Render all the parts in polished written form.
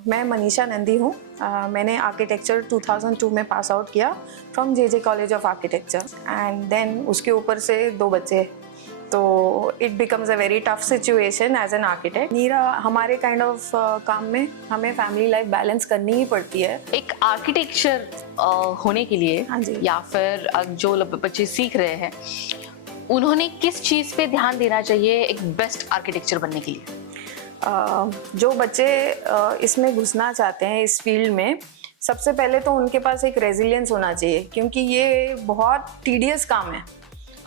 मैं मनीषा नंदी हूँ। मैंने आर्किटेक्चर 2002 में पास आउट किया from J college of architecture and then उसके ऊपर से 2 बच्चे, तो it becomes a very tough situation as an architect. Neera हमारे काइंड ऑफ काम में हमें फैमिली लाइफ बैलेंस करनी ही पड़ती है। एक आर्किटेक्चर होने के लिए, हाँ जी, या फिर जो बच्चे सीख रहे हैं उन्होंने किस चीज पे ध्यान देना चाहिए एक बेस्ट आर्किटेक्चर बनने के लिए? जो बच्चे इसमें घुसना चाहते हैं इस फील्ड में, सबसे पहले तो उनके पास एक रेजिलियंस होना चाहिए, क्योंकि ये बहुत टीडियस काम है।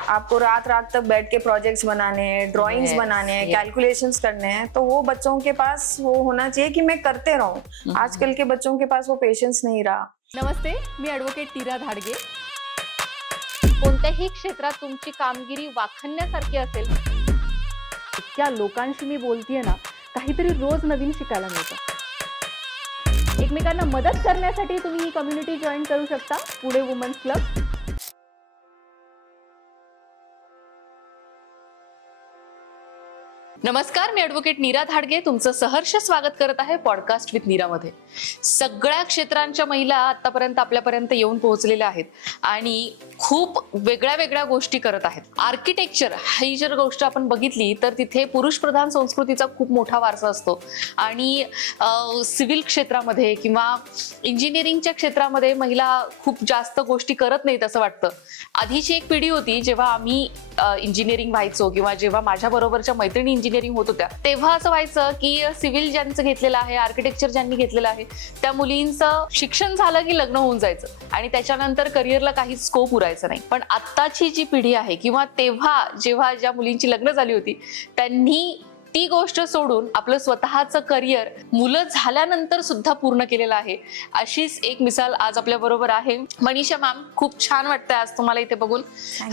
आपको रात रात तक बैठ के प्रोजेक्ट्स बनाने हैं, ड्राइंग्स बनाने हैं, कैलकुलेशंस करने हैं, तो वो बच्चों के पास वो होना चाहिए कि मैं करते रहूं। आजकल के बच्चों के पास वो पेशेंस नहीं रहा। नमस्ते, मी ॲडव्होकेट नीरा धाडगे। कोणत्याही क्षेत्रात तुमची कामगिरी वाखाणण्यासारखी असेल, इतक्या लोकांशी मी बोलतीये ना, काहीतरी रोज नवीन शिकायला मिळतं। एकमेकांना मदत करण्यासाठी तुम्ही ही कम्युनिटी जॉईन करू शकता, पुणे वुमन्स क्लब। नमस्कार, मी ॲडव्होकेट नीरा धाडगे तुमचं सहर्ष स्वागत करत आहे पॉडकास्ट विथ नीरामध्ये। सगळ्या क्षेत्रांच्या महिला आतापर्यंत आपल्यापर्यंत येऊन पोहोचलेल्या आहेत आणि खूप वेगळ्या वेगळ्या गोष्टी करत आहेत। आर्किटेक्चर ही जर गोष्ट आपण बघितली तर तिथे पुरुष प्रधान संस्कृतीचा खूप मोठा वारसा असतो आणि सिव्हिल क्षेत्रामध्ये किंवा इंजिनिअरिंगच्या क्षेत्रामध्ये महिला खूप जास्त गोष्टी करत नाहीत असं वाटतं। आधीची एक पिढी होती, जेव्हा आम्ही इंजिनिअरिंग व्हायचो किंवा जेव्हा माझ्या बरोबरच्या मैत्रिणी इंजिनिअरिंग होत होत्या, तेव्हा असं व्हायचं की सिव्हिल ज्यांचं घेतलेलं आहे, आर्किटेक्चर ज्यांनी घेतलेलं आहे, त्या मुलींचं शिक्षण झालं की लग्न होऊन जायचं आणि त्याच्यानंतर करिअरला काही स्कोप उरायचं नाही। पण आत्ताची जी पिढी आहे किंवा तेव्हा जेव्हा ज्या मुलींची लग्न झाली होती, त्यांनी ती गोष्ट सोडून आपलं स्वतःचं करिअर मुलं झाल्यानंतर सुद्धा पूर्ण केलेलं आहे। अशीच एक मिसाल आज आपल्या बरोबर आहे। मनीषा मैम, खूप छान वाटतं आज तुम्हाला इथे बघून।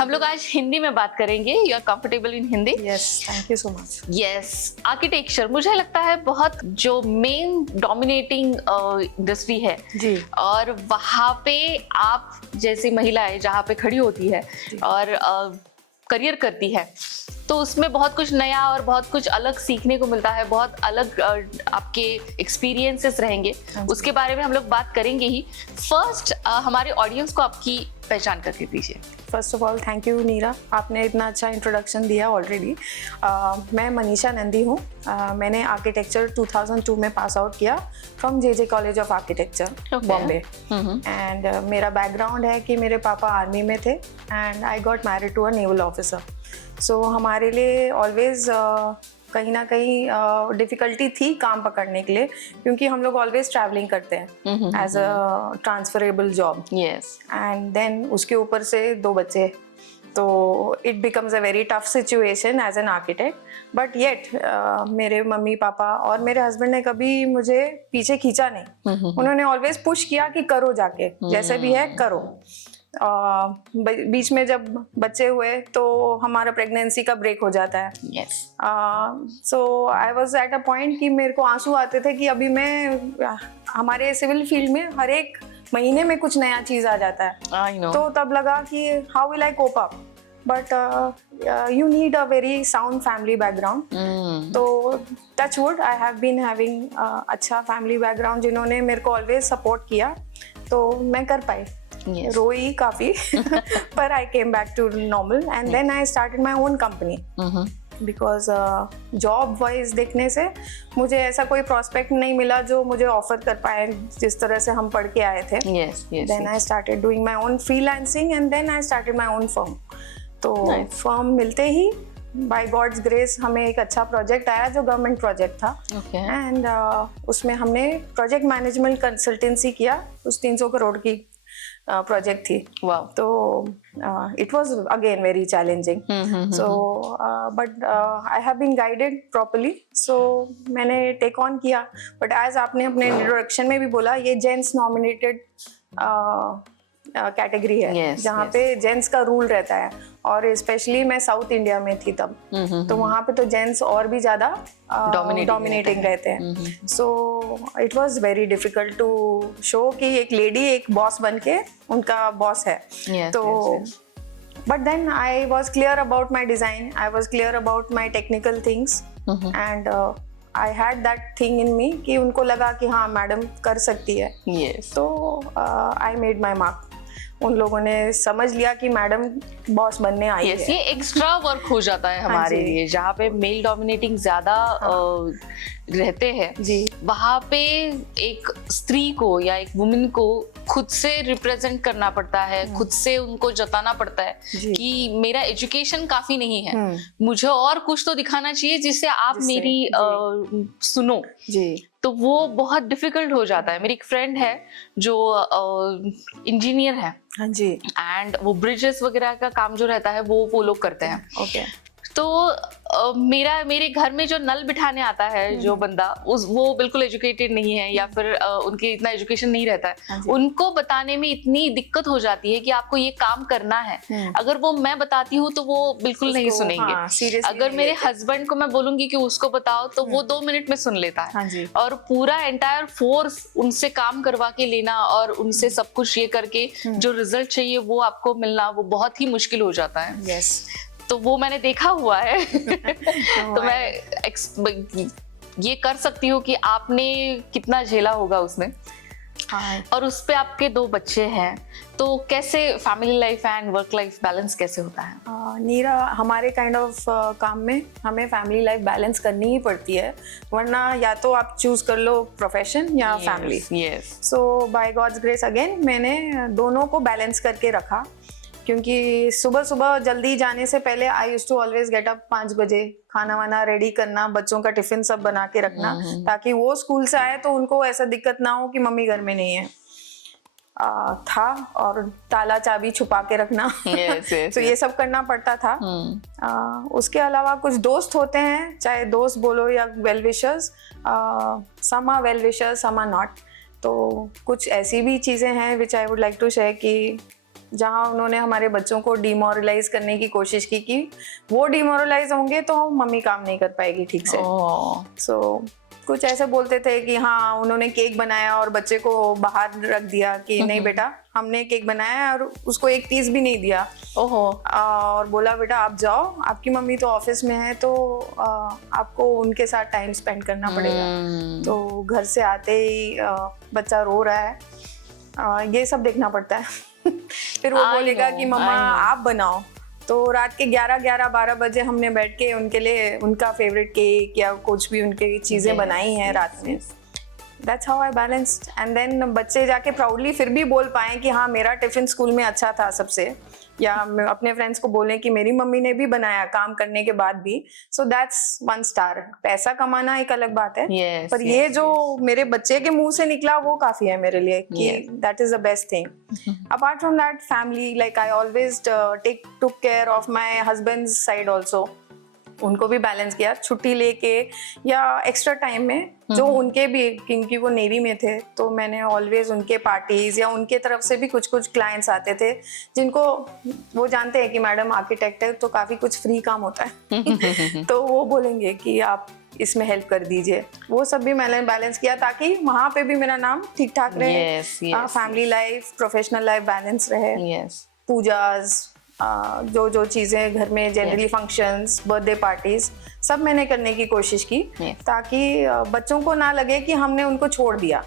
हम लोग आज हिंदी में बात करेंगे। You are comfortable in Hindi? Yes, thank you so much. Yes, architecture मुझे लगता है बहुत जो मेन डोमिनेटिंग इंडस्ट्री है जी, और वहाँ पे आप जैसी महिलाएं जहाँ पे खड़ी होती है और करियर करती है, तो उसमें बहुत कुछ नया और बहुत कुछ अलग सीखने को मिलता है। बहुत अलग आपके एक्सपीरियंसेस रहेंगे, उसके बारे में हम लोग बात करेंगे ही। फर्स्ट हमारे ऑडियंस को आपकी पहचान करके दीजिए। First of all thank you Neera, आपने इतना अच्छा इंट्रोडक्शन दिया ऑलरेडी। मैं मनीषा नंदी हूँ। मैंने आर्किटेक्चर 2002 में पास आउट किया from J college of architecture Bombay and मेरा बैकग्राउंड है कि मेरे पापा आर्मी में थे and I got married to a naval officer. So हमारे लिए ऑलवेज कहीं ना कहीं डिफिकल्टी थी काम पकड़ने के लिए, क्योंकि हम लोग ऑलवेज ट्रैवलिंग करते हैं as a transferable job. Yes, and then उसके ऊपर से 2 बच्चे, तो it becomes a very tough situation as an architect. But yet मेरे मम्मी पापा और मेरे हस्बैंड ने कभी मुझे पीछे खींचा नहीं। उन्होंने ऑलवेज पुश किया कि करो, जाके जैसे भी है करो। बीच में जब बच्चे हुए तो हमारा प्रेगनेंसी का ब्रेक हो जाता है। Yes, so I was at a point कि मेरे को आंसू आते थे कि अभी मैं, हमारे सिविल फील्ड में हर एक महीने में कुछ नया चीज आ जाता है। I know. तो तब लगा कि how will I cope up, but you need a very sound family background. तो touch wood I have been having अच्छा फैमिली बैकग्राउंड, जिन्होंने मेरे को ऑलवेज सपोर्ट किया, तो मैं कर पाई। Yes. रोई काफी पर I came back to normal and then I started my own company, because job wise देखने से मुझे ऐसा कोई प्रोस्पेक्ट नहीं मिला जो मुझे ऑफर कर पाए जिस तरह से हम पढ़ के आए थे। Then I started doing my own freelancing and then I started my own firm. तो फर्म मिलते ही बाय गॉड्स ग्रेस हमें एक अच्छा प्रोजेक्ट आया जो गवर्नमेंट प्रोजेक्ट था एंड उसमें हमने प्रोजेक्ट मैनेजमेंट कंसल्टेंसी किया। उस 300 करोड़ की प्रोजेक्ट थी। वाव। तो it was again very challenging, so but I have been guided properly, so मैंने टेक ऑन किया। बट एज आपने अपने इंट्रोडक्शन में भी बोला, ये जेंट्स नॉमिनेटेड कैटेगरी है, जहाँ पे जेंट्स का रूल रहता है, और स्पेशली मैं साउथ इंडिया में थी तब, तो वहाँ पे तो जेंट्स और भी ज्यादा डोमिनेटिंग रहते हैं। So it was very difficult to show कि एक लेडी एक बॉस बन के उनका बॉस है। तो but then I was clear about my design, I was clear about my technical things and I had that thing in me कि उनको लगा कि हाँ मैडम कर सकती है, Yes. तो आई मेड माई मार्क। उन लोगों ने समझ लिया कि मैडम बॉस बनने आई Yes, है। ये एक्स्ट्रा वर्क हो जाता है हमारे जी। लिए, जहाँ पे मेल डोमिनेटिंग ज्यादा रहते हैं, जी वहाँ पे एक स्त्री को या एक वुमेन को खुद से रिप्रेजेंट करना पड़ता है, खुद से उनको जताना पड़ता है जी। कि मेरा एजुकेशन काफी नहीं है, हम्म। मुझे और कुछ तो दिखाना चाहिए जिससे आप जिससे- मेरी सुनो। जी तो वो बहुत डिफिकल्ट हो जाता है। मेरी एक फ्रेंड है जो इंजीनियर है, हाँ जी एंड वो ब्रिजेस वगैरह का काम जो रहता है वो लोग करते हैं। ओके तो मेरे घर में जो नल बिठाने आता है जो बंदा, वो बिल्कुल एजुकेटेड नहीं है, या फिर उनके इतना एजुकेशन नहीं रहता है, हाँ जी। उनको बताने में इतनी दिक्कत हो जाती है कि आपको ये काम करना है। अगर वो मैं बताती हूँ तो वो बिल्कुल नहीं उसको, सुनेंगे। हाँ, seriously अगर नहीं मेरे लेते। हस्बैंड को मैं बोलूंगी कि उसको बताओ तो वो 2 मिनट में सुन लेता है। हाँ जी और पूरा एंटायर फोर्स उनसे काम करवा के लेना और उनसे सब कुछ ये करके जो रिजल्ट चाहिए वो आपको मिलना, वो बहुत ही मुश्किल हो जाता है। यस तो वो मैंने देखा हुआ है। तो मैं ये कर सकती हूँ कि आपने कितना झेला होगा उसमें। हाँ और उस पे आपके 2 बच्चे हैं, तो कैसे family life and work life balance कैसे होता है? नीरा, हमारे काइंड ऑफ काम में हमें फैमिली लाइफ बैलेंस करनी ही पड़ती है, वरना या तो आप चूज कर लो प्रोफेशन या family. Yes. So by God's grace again मैंने दोनों को बैलेंस करके रखा, क्योंकि सुबह सुबह जल्दी जाने से पहले I used to always get up 5 बजे, खाना वाना रेडी करना, बच्चों का टिफिन सब बना के रखना, ताकि वो स्कूल से आए तो उनको ऐसा दिक्कत ना हो कि मम्मी घर में नहीं है। था और ताला चाबी छुपा के रखना। तो ये सब करना पड़ता था। उसके अलावा कुछ दोस्त होते हैं, चाहे दोस्त बोलो या well wishers, some are well wishers some are not. तो कुछ ऐसी भी चीज़ें हैं which I would like to share कि जहाँ उन्होंने हमारे बच्चों को डिमोरलाइज करने की कोशिश की कि वो डिमोरलाइज होंगे तो मम्मी काम नहीं कर पाएगी ठीक से। सो कुछ ऐसे बोलते थे कि हाँ उन्होंने केक बनाया और बच्चे को बाहर रख दिया कि नहीं बेटा हमने केक बनाया और उसको एक पीस भी नहीं दिया। ओहो। और बोला बेटा आप जाओ, आपकी मम्मी तो ऑफिस में है तो आपको उनके साथ टाइम स्पेंड करना पड़ेगा। तो घर से आते ही बच्चा रो रहा है, ये सब देखना पड़ता है। फिर वो बोलेगा कि मम्मा आप बनाओ, तो रात के 11-12 बजे हमने बैठ के उनके लिए उनका फेवरेट केक या कुछ भी उनके चीजें बनाई हैं रात में। That's how I balanced, and then बच्चे जाके प्राउडली फिर भी बोल पाए कि हाँ मेरा टिफिन स्कूल में अच्छा था सबसे, या अपने फ्रेंड्स को बोलें कि मेरी मम्मी ने भी बनाया काम करने के बाद भी। So that's 1 star. पैसा कमाना एक अलग बात है, पर ये जो मेरे बच्चे के मुंह से निकला वो काफी है मेरे लिए कि that is the best thing. Apart from that family, like I always took care of my husband's side also. उनको भी बैलेंस किया, छुट्टी लेके या एक्स्ट्रा टाइम में जो उनके भी, क्योंकि वो नेवी में थे तो मैंने ऑलवेज उनके पार्टीज या उनके तरफ से भी कुछ क्लाइंट्स आते थे जिनको वो जानते हैं कि मैडम आर्किटेक्ट है तो काफी कुछ फ्री काम होता है। तो वो बोलेंगे कि आप इसमें हेल्प कर दीजिए। वो सब भी मैंने बैलेंस किया ताकि वहाँ पे भी मेरा नाम ठीक ठाक रहे, family life professional life balance रहे। पूजाज, जो चीज़ें घर में जनरली फंक्शंस, बर्थडे पार्टीज सब मैंने करने की कोशिश की ताकि बच्चों को ना लगे कि हमने उनको छोड़ दिया।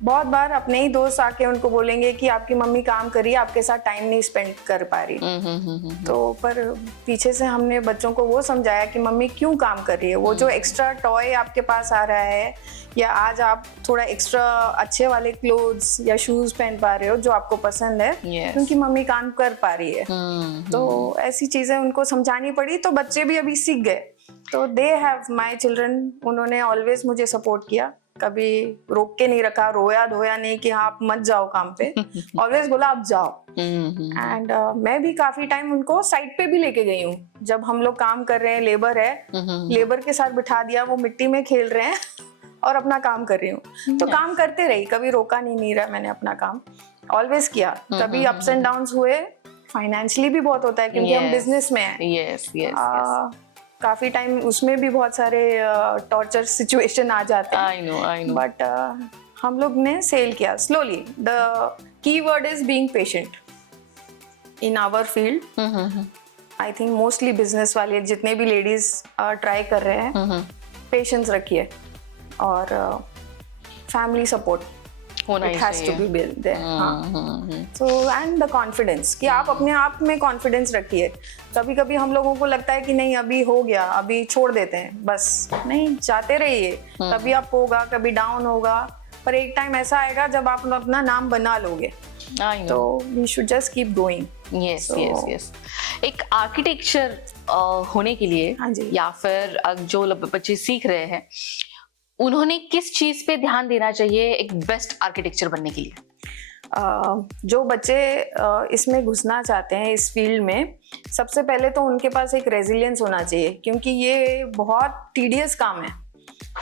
बहुत बार अपने ही दोस्त आके उनको बोलेंगे कि आपकी मम्मी काम कर रही है, आपके साथ टाइम नहीं स्पेंड कर पा रही। तो पर पीछे से हमने बच्चों को वो समझाया कि मम्मी क्यों काम कर रही है। वो जो एक्स्ट्रा टॉय आपके पास आ रहा है या आज आप थोड़ा एक्स्ट्रा अच्छे वाले क्लोथ्स या शूज पहन पा रहे हो जो आपको पसंद है, क्योंकि मम्मी काम कर पा रही है। तो ऐसी चीजें उनको समझानी पड़ी, तो बच्चे भी अभी सीख गए। तो दे हैव माय चिल्ड्रन, उन्होंने ऑलवेज मुझे सपोर्ट किया, कभी रोक के नहीं रखा, रोया धोया नहीं कि हाँ आप मत जाओ काम पे। ऑलवेज बोला आप जाओ। एंड मैं भी काफी टाइम उनको साइड पे भी लेके गई हूँ। जब हम लोग काम कर रहे हैं, लेबर है, लेबर के साथ बिठा दिया, वो मिट्टी में खेल रहे हैं और अपना काम कर रही हूँ। तो काम करते रही, कभी रोका नहीं रहा मैंने अपना काम, ऑलवेज किया। कभी अप्स एंड डाउन्स हुए, फाइनेंशियली भी बहुत होता है क्योंकि हम बिजनेस में हैं। काफी टाइम उसमें भी बहुत सारे टॉर्चर सिचुएशन आ जाते हैं। I know. बट हम लोग ने सेल किया slowly. The key word is being patient in our field. I think mostly business वाले जितने भी लेडीज ट्राई कर रहे हैं, पेशेंस रखिए और फैमिली सपोर्ट होना ही इट हैज टू चाहिए। Be build there. हाँ, सो एंड द कॉन्फिडेंस कि आप अपने आप में कॉन्फिडेंस रखिए। कभी कभी हम लोगों को लगता है कि नहीं अभी हो गया, अभी छोड़ देते हैं, बस नहीं, जाते रहिए। कभी अप होगा, कभी डाउन होगा, पर एक टाइम ऐसा आएगा जब आप अपना नाम बना लोगे। I know. तो we should just keep going. Yes So- yes yes. एक आर्किटेक्चर होने के लिए हाँ जी। या फिर जो बच्चे सीख रहे हैं उन्होंने किस चीज पे ध्यान देना चाहिए एक बेस्ट आर्किटेक्चर बनने के लिए? जो बच्चे इसमें घुसना चाहते हैं इस फील्ड में, सबसे पहले तो उनके पास एक रेजिलियंस होना चाहिए, क्योंकि ये बहुत टीडियस काम है।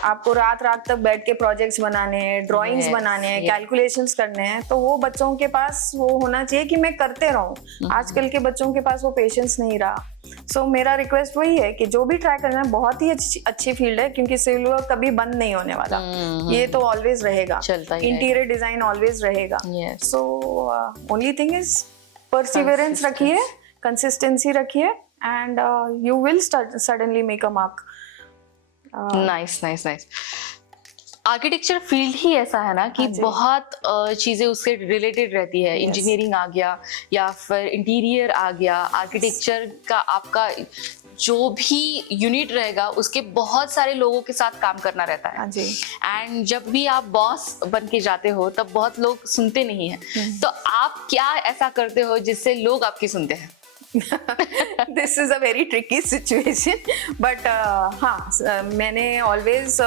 आपको रात रात तक बैठ के प्रोजेक्ट्स बनाने हैं, ड्राइंग्स Yes, बनाने हैं, yes. कैलकुलेशंस करने हैं, तो वो बच्चों के पास वो होना चाहिए कि मैं करते रहूं। आजकल के बच्चों के पास वो पेशेंस नहीं रहा। सो मेरा रिक्वेस्ट वही है कि जो भी ट्राई करना है, बहुत ही अच्छी फील्ड है, क्योंकि सिविल वर्क कभी बंद नहीं होने वाला। ये तो ऑलवेज रहेगा, चलता ही इंटीरियर डिजाइन ऑलवेज रहेगा। Yes. So only thing is perseverance रखिए, कंसिस्टेंसी रखिए, and you will suddenly make a mark. Nice nice nice. Architecture field ही ऐसा है ना कि हाँ जी। बहुत चीजें उससे रिलेटेड रहती है। Yes. इंजीनियरिंग आ गया या फिर इंटीरियर आ गया, आर्किटेक्चर का आपका जो भी यूनिट रहेगा उसके बहुत सारे लोगों के साथ काम करना रहता है। हाँ जी। एंड जब भी आप बॉस बन के जाते हो तब बहुत लोग सुनते नहीं हैं। तो आप क्या ऐसा करते हो जिससे लोग आपकी सुनते हैं? This is a very tricky situation, but हाँ, मैंने ऑलवेज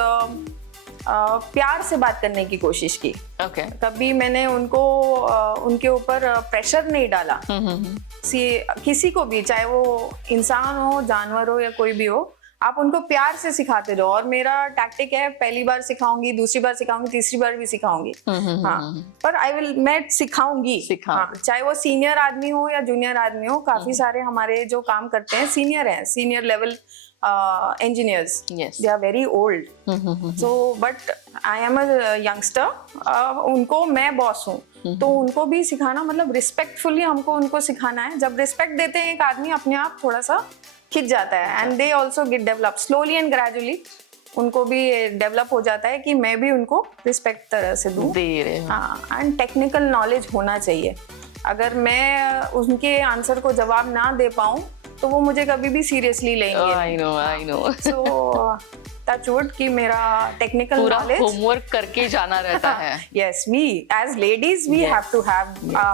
प्यार से बात करने की कोशिश की। ओके। कभी मैंने उनके ऊपर प्रेशर नहीं डाला। किसी को भी, चाहे वो इंसान हो, जानवर हो या कोई भी हो, आप उनको प्यार से सिखाते रहो। और मेरा टैक्टिक है, पहली बार सिखाऊंगी, दूसरी बार सिखाऊंगी, तीसरी बार भी सिखाऊंगी। हाँ, पर मैं सिखाऊंगी। हाँ, चाहे वो सीनियर आदमी हो या जूनियर आदमी हो। काफी सारे हमारे जो काम करते हैं सीनियर हैं, senior level engineers. Yes. They are very old. So, but I am a youngster. उनको मैं बॉस हूँ, तो उनको भी सिखाना, मतलब रिस्पेक्टफुली हमको उनको सिखाना है। जब रिस्पेक्ट देते हैं एक आदमी, अपने आप थोड़ा सा खिंच जाता है, and they also get develop slowly and gradually. उनको भी डेवलप हो जाता है कि मैं भी उनको रिस्पेक्ट तरह से दूँ। हाँ, एंड टेक्निकल नॉलेज होना चाहिए। अगर मैं उनके आंसर को जवाब ना दे पाऊँ तो वो मुझे कभी भी सीरियसली लेंगे। I know. So touch wood कि मेरा टेक्निकल पूरा नॉलेज होमवर्क करके जाना रहता है। Yes, we as ladies we have to have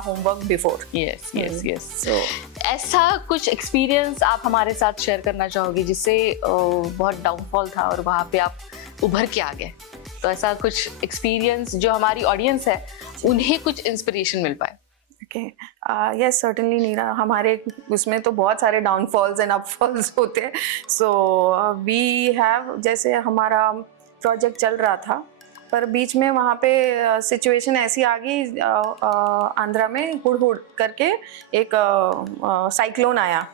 homework before. Yes yes yes. So ऐसा कुछ एक्सपीरियंस आप हमारे साथ शेयर करना चाहोगे जिससे बहुत डाउनफॉल था और वहाँ पे आप उभर के आ गए? तो ऐसा कुछ एक्सपीरियंस जो हमारी ऑडियंस है उन्हें कुछ इंस्पिरेशन मिल पाए। यस, सर्टेनली नीरा, हमारे उसमें तो बहुत सारे डाउनफॉल्स एंड अपफॉल्स होते हैं। सो वी हैव, जैसे हमारा प्रोजेक्ट चल रहा था, पर बीच में वहाँ पे सिचुएशन ऐसी आ गई, आंध्रा में हुड करके एक साइक्लोन आया।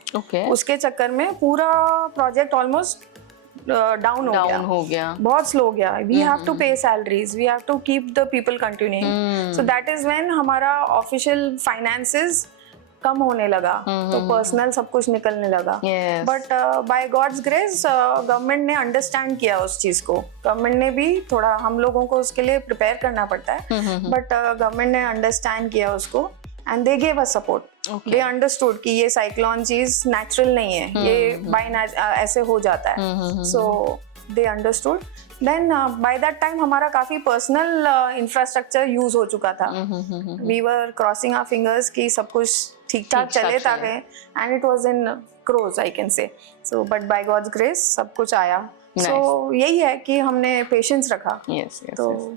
उसके चक्कर में पूरा प्रोजेक्ट ऑलमोस्ट डाउन हो गया, बहुत स्लो हो गया। We have to pay salaries, we have to keep the people continuing. So that is when हमारा ऑफिशियल फाइनेंसेस कम होने लगा, तो पर्सनल सब कुछ निकलने लगा। But by God's grace government ने अंडरस्टैंड किया उस चीज को। गवर्नमेंट ने भी थोड़ा, हम लोगों को उसके लिए प्रिपेयर करना पड़ता है, बट गवर्नमेंट ने अंडरस्टैंड किया उसको, and they gave us support. They understood कि ये साइक्लोन चीज नेचुरल नहीं है, ये बाय ऐसे हो जाता है। So they understood. Then by that time हमारा काफी पर्सनल इंफ्रास्ट्रक्चर यूज हो चुका था। We were crossing our fingers कि सब कुछ ठीक ठाक चले ताकि, and it was in crores, I can say. So but by God's grace सब कुछ आया। सो यही है कि हमने पेशेंस रखा। तो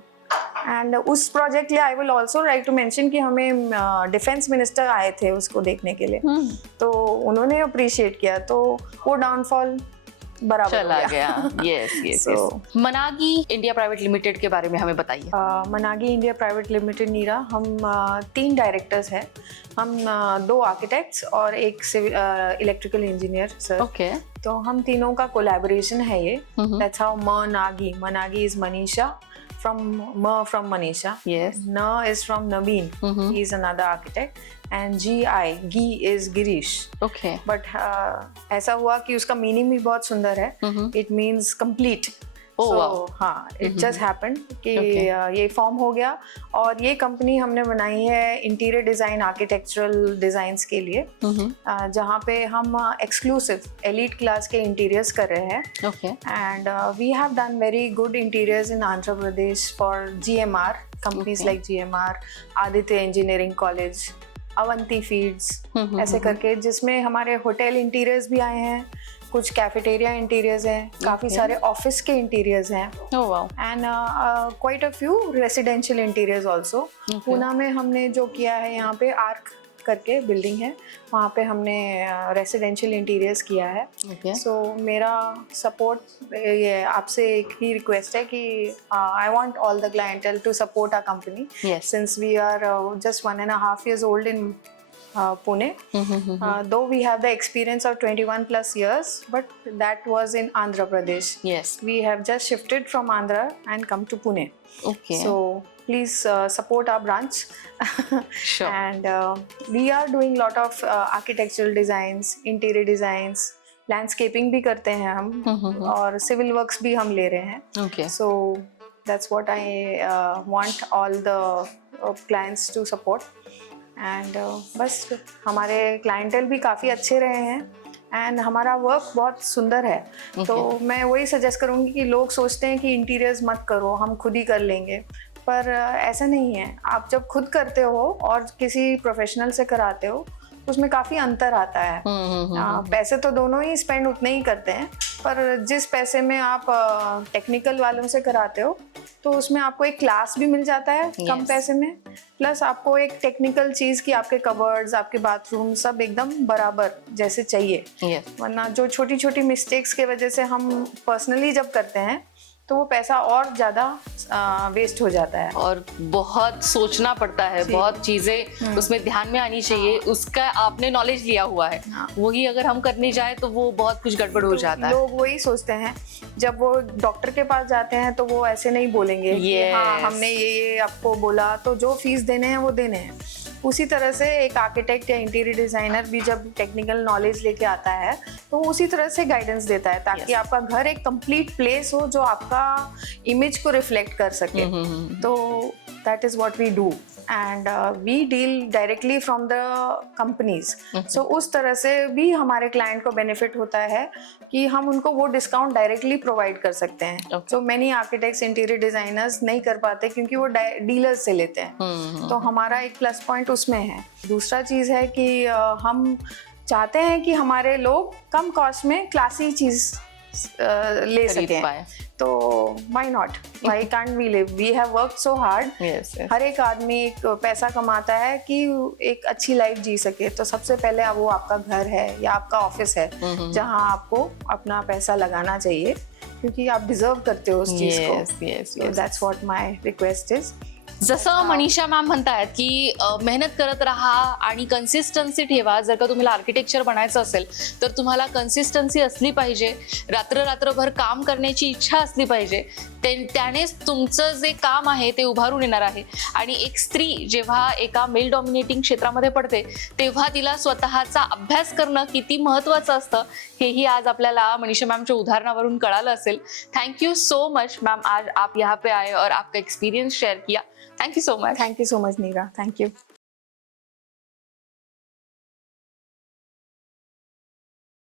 एंड उस प्रोजेक्ट लिए I will also like to mention कि हमें डिफेंस मिनिस्टर आए थे उसको देखने के लिए, तो उन्होंने अप्रिशिएट किया, तो वो डाउनफॉल बराबर चला गया। Yes yes yes. Managi India private limited के बारे में हमें बताइए। Managi India private limited Neera, हम 3 डायरेक्टर्स हैं। हम 2 आर्किटेक्ट्स और एक इलेक्ट्रिकल इंजीनियर सर। ओके। तो हम तीनों का कोलैबोरेशन है ये। That's how Managi is Manisha, from Manisha. Yes. Na is from Naveen. He is another architect. And Gi is Girish. Okay. But ऐसा हुआ कि उसका मीनिंग भी बहुत सुंदर है. It means complete. Oh, So, wow. हाँ, it just happened कि Okay. ये फॉर्म हो गया और ये कंपनी हमने बनाई है इंटीरियर डिज़ाइन आर्किटेक्चरल डिज़ाइंस के लिए, जहाँ पे हम एक्सक्लूसिव एलीट क्लास के इंटीरियर्स कर रहे हैं. Okay. And we have done very good interiors in Andhra Pradesh for GMR, companies Okay. like GMR, Aditya Engineering College, Avanti Feeds, ऐसे करके, जिसमें हमारे होटल इंटीरियर्स भी आए हैं, कुछ कैफेटेरिया इंटीरियर्स हैं, काफ़ी Okay. सारे ऑफिस के इंटीरियर्स हैं, oh wow. And quite a few residential interiors also. Poona में हमने जो किया है, यहाँ पे आर्क करके बिल्डिंग है, वहाँ पे हमने रेसिडेंशियल इंटीरियर्स किया है. ओके. सो मेरा सपोर्ट, ये आपसे एक ही रिक्वेस्ट है कि I want all the clientele to support our company yes. since we are just 1.5 years old in Pune. Though we have the experience of 21 plus years, but that was in Andhra Pradesh. Yes. We have just shifted from Andhra and come to Pune. Okay. So please support our branch. Sure. And we are doing lot of architectural designs, interior designs, landscaping भी करते हैं हम, और civil works भी हम ले रहे हैं. Okay. So that's what I want all the clients to support. And बस हमारे clientele भी काफ़ी अच्छे रहे हैं, एंड हमारा वर्क बहुत सुंदर है. तो मैं वही सजेस्ट करूँगी कि लोग सोचते हैं कि इंटीरियर्स मत करो, हम खुद ही कर लेंगे, पर ऐसा नहीं है. आप जब खुद करते हो और किसी प्रोफेशनल से कराते हो, उसमें काफ़ी अंतर आता है. पैसे तो दोनों ही स्पेंड उतने ही करते हैं, पर जिस पैसे में आप टेक्निकल वालों से कराते हो, तो उसमें आपको एक क्लास भी मिल जाता है कम Yes. पैसे में, प्लस आपको एक टेक्निकल चीज़ की, आपके कवर्ड्स, आपके बाथरूम सब एकदम बराबर जैसे चाहिए. यस. वरना जो छोटी छोटी मिस्टेक्स के वजह से हम पर्सनली जब करते हैं, तो वो पैसा और ज़्यादा वेस्ट हो जाता है. और बहुत सोचना पड़ता है, जी. बहुत चीजें उसमें ध्यान में आनी चाहिए. उसका आपने नॉलेज लिया हुआ है, हाँ. वही अगर हम करने जाए तो वो बहुत कुछ गड़बड़ हो तो जाता है. लोग वही सोचते हैं, जब वो डॉक्टर के पास जाते हैं तो वो ऐसे नहीं बोलेंगे कि हाँ, Yes. हमने ये आपको बोला, तो जो फीस देने हैं वो देने हैं. उसी तरह से एक आर्किटेक्ट या इंटीरियर डिजाइनर भी जब टेक्निकल नॉलेज लेके आता है, तो वो उसी तरह से गाइडेंस देता है, ताकि Yes. आपका घर एक कंप्लीट प्लेस हो जो आपका इमेज को रिफ्लेक्ट कर सके. तो that is what we do, and we deal directly from the companies. So उस तरह से भी हमारे क्लाइंट को बेनिफिट होता है कि हम उनको वो डिस्काउंट डायरेक्टली प्रोवाइड कर सकते हैं. Okay. So many architects, interior designers नहीं कर पाते क्योंकि वो डीलर्स से लेते हैं. तो हमारा एक प्लस पॉइंट उसमें है. दूसरा चीज़ है कि हम चाहते हैं कि हमारे लोग कम कॉस्ट में क्लासी चीज़ ले खरीद सकें. पाए. तो why not, why can't we live, we have worked so hard. Yes. हर एक आदमी एक पैसा कमाता है कि एक अच्छी लाइफ जी सके. तो सबसे पहले वो आपका घर है या आपका ऑफिस है, जहां आपको अपना पैसा लगाना चाहिए, क्योंकि आप डिजर्व करते हो उस चीज को. Yes. Yes. So that's what my request is. जसं मनीषा मॅम म्हणतात की मेहनत करत राहा आणि कन्सिस्टन्सी ठेवा. जर का तुम्हाला आर्किटेक्चर बनायचं असेल तर तुम्हाला कन्सिस्टन्सी असली पाहिजे, रात्रभर काम करण्याची इच्छा असली पाहिजे. त्यानेच तुमचं जे काम आहे ते उभारून येणार आहे. आणि एक स्त्री जेव्हा एका मेल डॉमिनेटिंग क्षेत्रामध्ये पडते, तेव्हा तिला स्वतःचा अभ्यास करणं किती महत्त्वाचं असतं हेही आज आपल्याला मनीषा मॅमच्या उदाहरणावरून कळालं असेल. Thank you so much ma'am, आज आप यहाँ पे आए और आपका एक्सपीरियंस शेयर किया. Thank you so much. Thank you so much, Neera. Thank you.